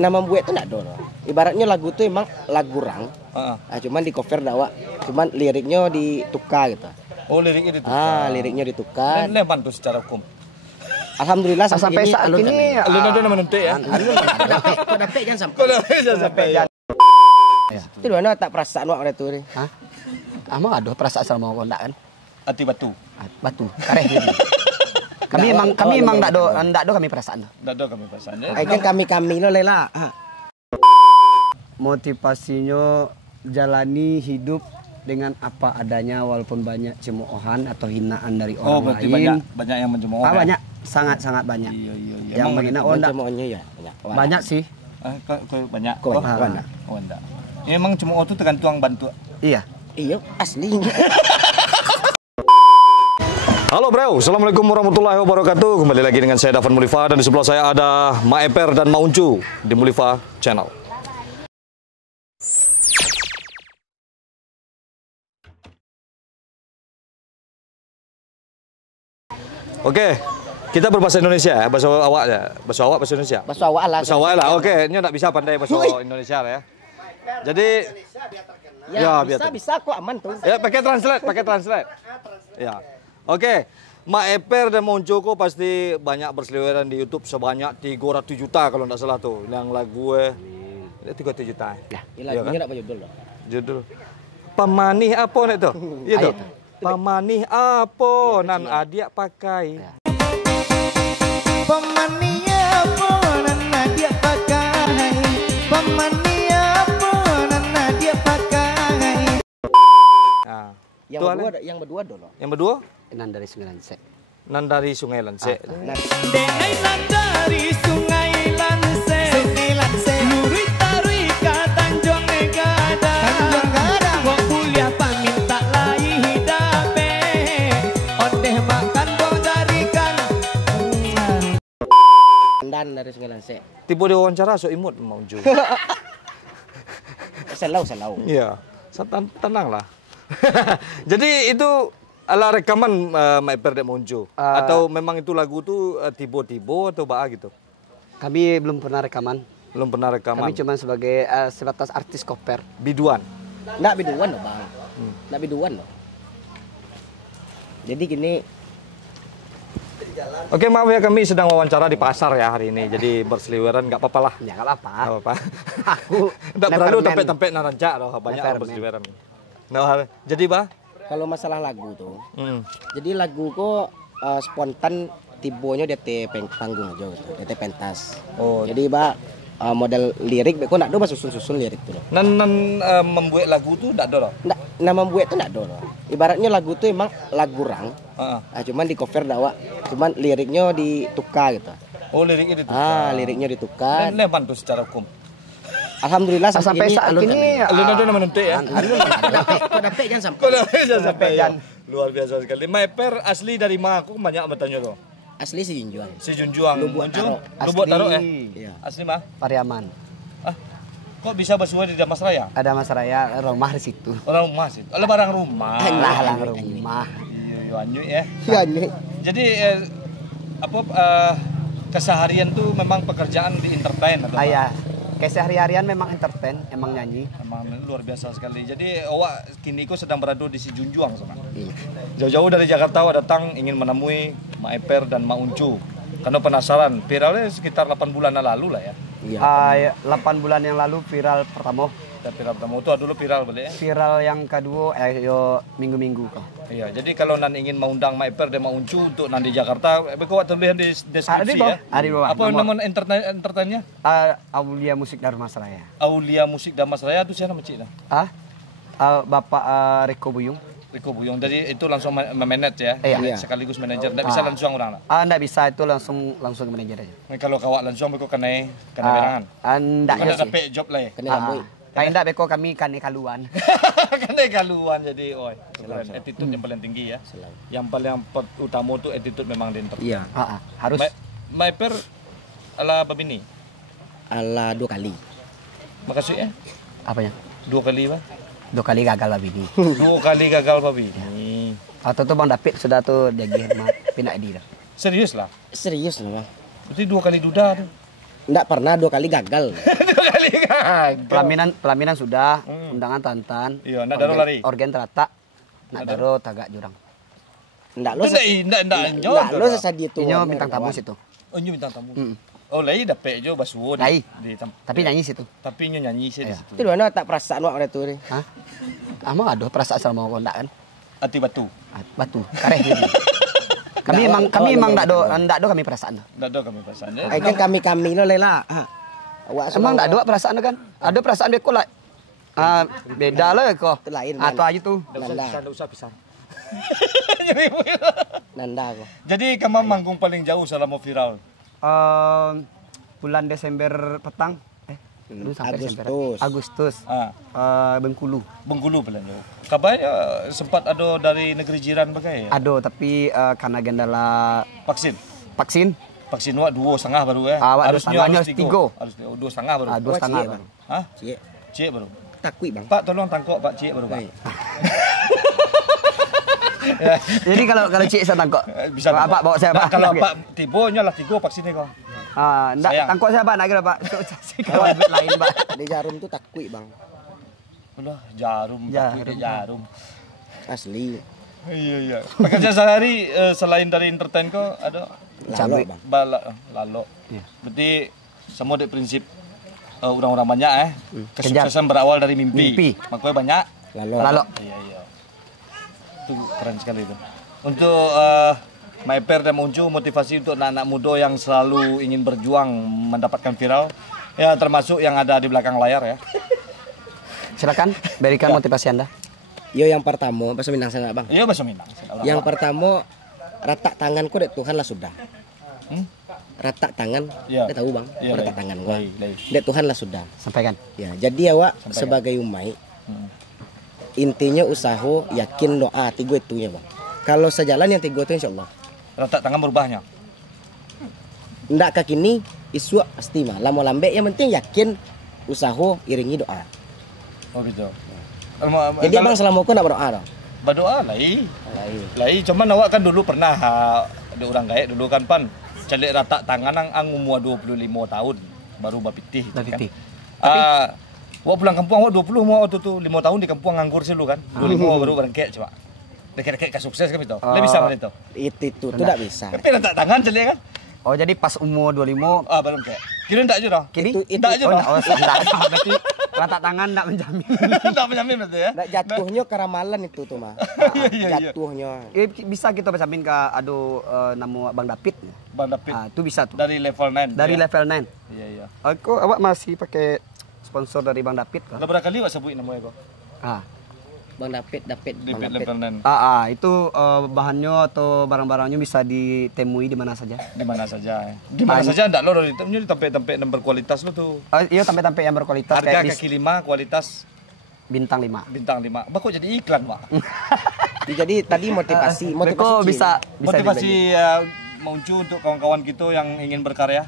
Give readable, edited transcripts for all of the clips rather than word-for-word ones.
nama buat itu enggak ada loh. Ibaratnya lagu itu emang lagu rang. Cuman di cover dakwa, cuman liriknya ditukar gitu. Oh, liriknya ditukar. Liriknya ditukar. Dan bantu secara hukum. Alhamdulillah sampai saat ini Alun ada nama nanti ya. Kok dapat jangan sampai. Itu mana tak perasaan waktu itu ni. Hah? Amang ada perasaan sama kau enggak kan? Hati batu. Batu, kareh gitu. Kami emang enggak ada kami perasaan. Enggak ada kami perasaan. Kan kami lo lela. Motivasinya jalani hidup dengan apa adanya walaupun banyak cemoohan atau hinaan dari orang berarti lain. banyak yang mencemooh. Banyak, sangat banyak. Iya. Yang menghina cemoohnya ya banyak sih. Banyak. Banyak. Enggak. Emang cemooh itu tergantung bantu. Iya. Iya, asli. Halo bro, assalamualaikum warahmatullahi wabarakatuh. Kembali lagi dengan saya Davan Mulifa dan di sebelah saya ada Ma Eper dan Ma Uncu di Mulifa Channel. Oke, kita berbahasa Indonesia ya, bahasa awak ya, bahasa awak bahasa Indonesia. Bahasa awak lah. Bahasa awak lah. Oke, ini enggak bisa pandai bahasa Indonesia lah ya. Jadi ya bisa kok aman tuh. Ya pakai translate. Ya. Oke. Ma Eper dan Ma Uncu kok pasti banyak berseliweran di YouTube sebanyak 300 juta kalau enggak salah tuh. Yang lagu 300 juta. Ya, lagunya enggak judul loh. Judul Pemanih apa nek tuh? Iya tuh. Pemanih apa nan adik pakai. Pemanih apa nan adik pakai. Pemanih apa nan adik pakai. Nah, yang berdua dulu. Yang berdua? Nan dari Sungai Lanse. Nan dari Sungai Lanse. Dengai nan dari Sungai Lanse. Sungai Lanse. Luri Tarika Tanjung Negara. Tanjung Negara. Kok kuliah paminta lai hidape. Ondeh makan bong darikan. Dan dari Sungai Lanse. Tiba diwawancara so imut Ma Uncu. Selau. Iya. Tenang lah. Jadi itu ala rekaman Ma Eper dan Ma Uncu atau memang itu lagu tuh tiba-tiba atau baa gitu? Kami belum pernah rekaman. Kami cuma sebagai sebatas artis cover. Biduan. Enggak biduan loh, Bang. Enggak biduan loh. Jadi gini. Oke, maaf ya kami sedang wawancara di pasar ya hari ini. Jadi berseliweran nggak apa-apa lah. Ya nggak apa-apa. Aku nggak perlu tempe rancak loh, banyak berseliweran. Nah, jadi bah? Kalau masalah lagu tuh, jadi lagu kok spontan tibonya DT panggung aja gitu, DT pentas. Oh. Jadi model lirik, kok nak do susun lirik tuh loh. Nan membuat lagu tuh ndak do loh? Nama membuat tuh ndak do loh. Ibaratnya lagu tuh emang lagu rang, cuman di cover dakwa, cuman liriknya ditukar gitu. Oh, liriknya ditukar. Liriknya ditukar. Dan bantu secara hukum. Alhamdulillah sampai saat ini Alun ada nama nanti ya. Kok dapat jangan sampai. Luar biasa sekali. Ma Eper asli dari mana? Aku banyak bertanya tuh. Asli si Junjuang. Si Junjuang. Lubuk Taro. Lubuk Taro ya? Iya. Asli mah? Pariaman. Kok bisa bersuara di Damas Raya? Ada Mas Raya, rumah di situ. Orang rumah sih. Oleh barang rumah. Rumah. Iya, anjuk ya. Iya. Jadi keseharian tuh memang pekerjaan di entertain atau Iya. Kesehari-harian memang entertain, emang nyanyi. Emang luar biasa sekali. Jadi awak kini kok sedang berada di si Junjuang sama. Iya. Jauh-jauh dari Jakarta awak datang ingin menemui Ma Eper dan Ma Uncu. Karena penasaran, viralnya sekitar 8 bulan lalu lah ya. Iya. 8 bulan yang lalu viral pertama. Dan viral pertama itu dulu viral berarti ya. Viral yang kedua minggu-minggu kok. Iya, jadi kalau nan ingin mengundang Ma Eper dan Ma Uncu untuk nan di Jakarta, kau terlihat di deskripsi ya. Ada di bawah. Apa nama entertainnya? Aulia Musik Darmasraya. Aulia Musik Damasraya itu siapa macam Bapak Riko Buyung. Riko Buyung. Jadi itu langsung memanage ya. Iya. Sekaligus manajer. Tidak bisa langsung orang lah. Enggak bisa, itu langsung ke manajer aja. Kalau kawak langsung kau kena berangan. Enggak Kena ya sih. dapat job lah ya. Kena lamboi. Kayak enggak beko kami kane kaluan. Kena kaluan jadi attitude yang paling tinggi ya. Yang paling utama itu attitude memang di entertain. Iya. Harus. Ma Eper ala babini. Ala 2 kali. Makasih ya. Apanya? 2 kali bah. 2 kali gagal babi ini. 2 kali gagal babini. Atau tuh Bang David sudah tuh jadi pindah di dah. Serius lah. Serius loh, Bang. Berarti 2 kali duda tuh. Enggak pernah, 2 kali gagal. Pelaminan sudah, undangan tantan. Iya, nak daro lari. Organ terata, nak daro tagak jurang. Enggak lo sesadi itu. Inyo bintang tamu situ. Oh, inyo bintang tamu. Oh, lai dapet jo basuo Lai. Tapi nyanyi situ. Tapi inyo nyanyi sih di situ. Itu mana tak perasaan waktu itu nih. Hah? Amang ada perasaan sama kondak kan? Ati batu. Batu, kareh gitu. Kami emang ndak do kami perasaan. Ndak do kami perasaan. Kan kami lo lela. Emang ndak ada perasaan kan? Ada perasaan beko lah. Beda lah kok. Itu lain. Atau aja tuh. Ndak usah pisah. Nanda aku. Jadi kamu manggung paling jauh selama viral? Bulan Desember petang. Sampai Agustus. Bengkulu. Bengkulu paling jauh. Kabarnya sempat ada dari negeri jiran bagai ya? Ada, tapi karena gendala vaksin. Vaksin wak 2,5 baru ya? Harusnya 3. Harus 2,5 baru. 2,5 baru. Hah? Cik baru. Takui bang. Pak tolong tangkok Pak Cik baru Pak. Jadi kalau Cik saya tangkok. Bisa Pak bawa saya Pak. Kalau Pak tibonya lah 3 vaksinnya kok. Enggak tangkok saya Pak, nak kira Pak. Kawan lain Pak. Di Jarum tuh takui bang. Ulah jarum. Asli. Iya. Pekerjaan sehari selain dari entertain kok ada Lalo bang. Lalo. Berarti semua dari prinsip orang-orang banyak kesuksesan berawal dari mimpi. Makanya banyak Lalo. Iya. Itu keren sekali itu. Untuk Maeper dan Moncu, motivasi untuk anak-anak muda yang selalu ingin berjuang mendapatkan viral, ya termasuk yang ada di belakang layar ya. Silakan berikan motivasi Anda. Yo yang pertama, bahasa Minang sana bang. Iya bahasa Minang. Yang pertama, rata tanganku dek Tuhan lah sudah. Rata tangan, dia tahu bang. Rata tangan gua. Dek Tuhan lah sudah. Sampaikan. Ya, jadi awak sebagai umai, intinya usaha, yakin, doa, 3 itunya bang. Kalau sejalan yang 3 itu insya Allah. Rata tangan berubahnya. Ndak kekini, isu pasti mah. Lama lambe yang penting yakin, usaha, iringi doa. Oh gitu. Jadi abang selama aku nak berdoa dong. Berdoa lai. Cuman awak kan dulu pernah ada orang gaek dulu kan pan celik rata tangan ang umur 25 tahun baru bapitih. Kan? Awak pulang kampung awak 20 mau waktu tu 5 tahun di kampung nganggur sih lu kan. 25 baru berengkek coba. Deket-deket sukses kan itu. Lebih bisa mana itu? Itu tidak bisa. Tapi rata tangan celik kan. Oh jadi pas umur 25 baru kayak. Kira ndak aja dah. Kini ndak aja dah. Berarti rata tangan ndak menjamin. Ndak menjamin berarti ya. Ndak jatuhnya ke ramalan itu tuh mah. Jatuhnya. Bisa kita menjamin ke nama Bang David. Bang David. Itu bisa tuh. Dari level 9. Dari level 9. Iya. Awak masih pakai sponsor dari Bang David kah? Berapa kali awak sebut namanya kok? Bang David. Level 9. Itu bahannya atau barang-barangnya bisa ditemui di mana saja? Di mana saja. Di mana saja enggak lo di tempat-tempat yang berkualitas lo tuh. Iya tempat-tempat yang berkualitas. Harga kaki 5, kualitas bintang 5. Bintang 5. Kok jadi iklan, Pak? Jadi tadi motivasi bisa motivasi Moncu untuk kawan-kawan kita yang ingin berkarya.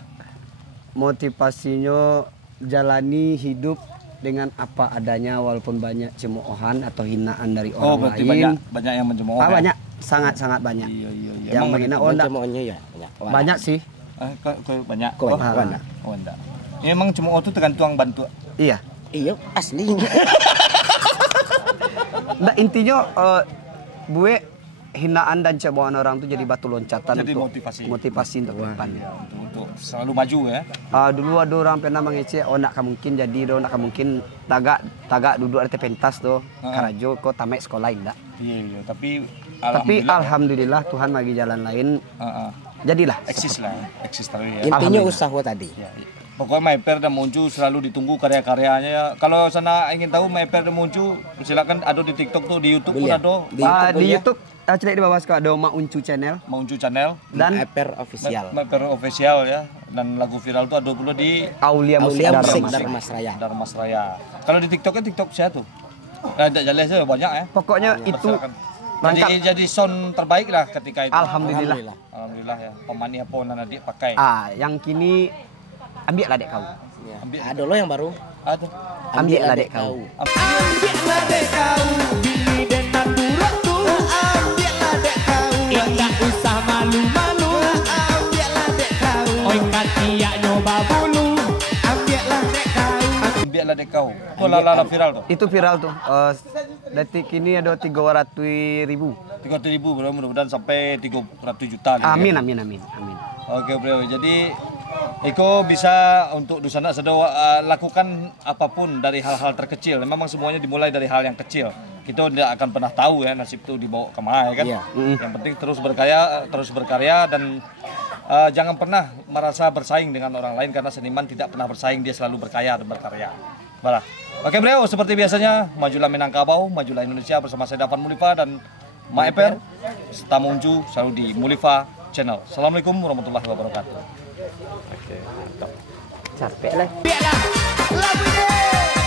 Motivasinya jalani hidup dengan apa adanya walaupun banyak cemoohan atau hinaan dari orang lain. Banyak yang mencemooh. Banyak, sangat banyak. Iya. Yang menghina cemoohnya ya banyak sih. Banyak. Banyak. Oh, enggak. Ya, emang cemooh itu tergantung bantu. Iya, asli. Nah, intinya gue hinaan dan cemoohan orang itu jadi batu loncatan jadi untuk motivasi untuk depan. Ya, untuk selalu maju ya. Dulu ada orang pernah mengecek, nak mungkin jadi nak mungkin tagak duduk ada pentas tuh karajo kok tamek sekolah enggak. Iya, tapi alhamdulillah Tuhan bagi jalan lain. Jadilah eksis terus ya. Intinya usaha tadi. Ya. Pokoknya Maeper dan Moncu selalu ditunggu karya-karyanya ya. Kalau sana ingin tahu Maeper dan Moncu, silakan ada di TikTok tuh, di YouTube pun ada. Di YouTube cek di bawah ada Mauncu channel. Dan Maeper official ya. Dan lagu viral tuh ada pula di Aulia Musik Darmas Raya. Kalau di TikToknya TikTok saya tuh. Ada jelas ya banyak ya. Pokoknya itu jadi sound terbaik lah ketika itu. Alhamdulillah ya. Pemani apa nanti pakai. Yang kini ambillah dek kau. Ya. Ada lo yang baru. Ada. Ambillah dek kau. Ambillah dek kau. Bini dengan buruk tuh. Ambillah dek kau. Enggak usah malu-malu. Ambillah dek kau. Oi katia nyoba bulu. kau. Kau lala viral tuh. Itu viral tuh. Detik ini ada 300.000. 300.000 bro, mudah-mudahan sampai 300 juta. Amin, kan? amin. Oke bro, jadi Iko bisa untuk Dusana Sedo lakukan apapun dari hal-hal terkecil. Memang semuanya dimulai dari hal yang kecil. Kita tidak akan pernah tahu ya nasib itu dibawa kemana kan. Iya. Yang penting terus berkarya dan jangan pernah merasa bersaing dengan orang lain karena seniman tidak pernah bersaing, dia selalu berkarya dan berkarya. Balah. Oke bro, seperti biasanya majulah Minangkabau, majulah Indonesia bersama saya Davan Mulifa dan Ma Eper. Tamunju selalu di Mulifa Channel. Assalamualaikum warahmatullahi wabarakatuh. Capek lah. Biarlah lagu ini.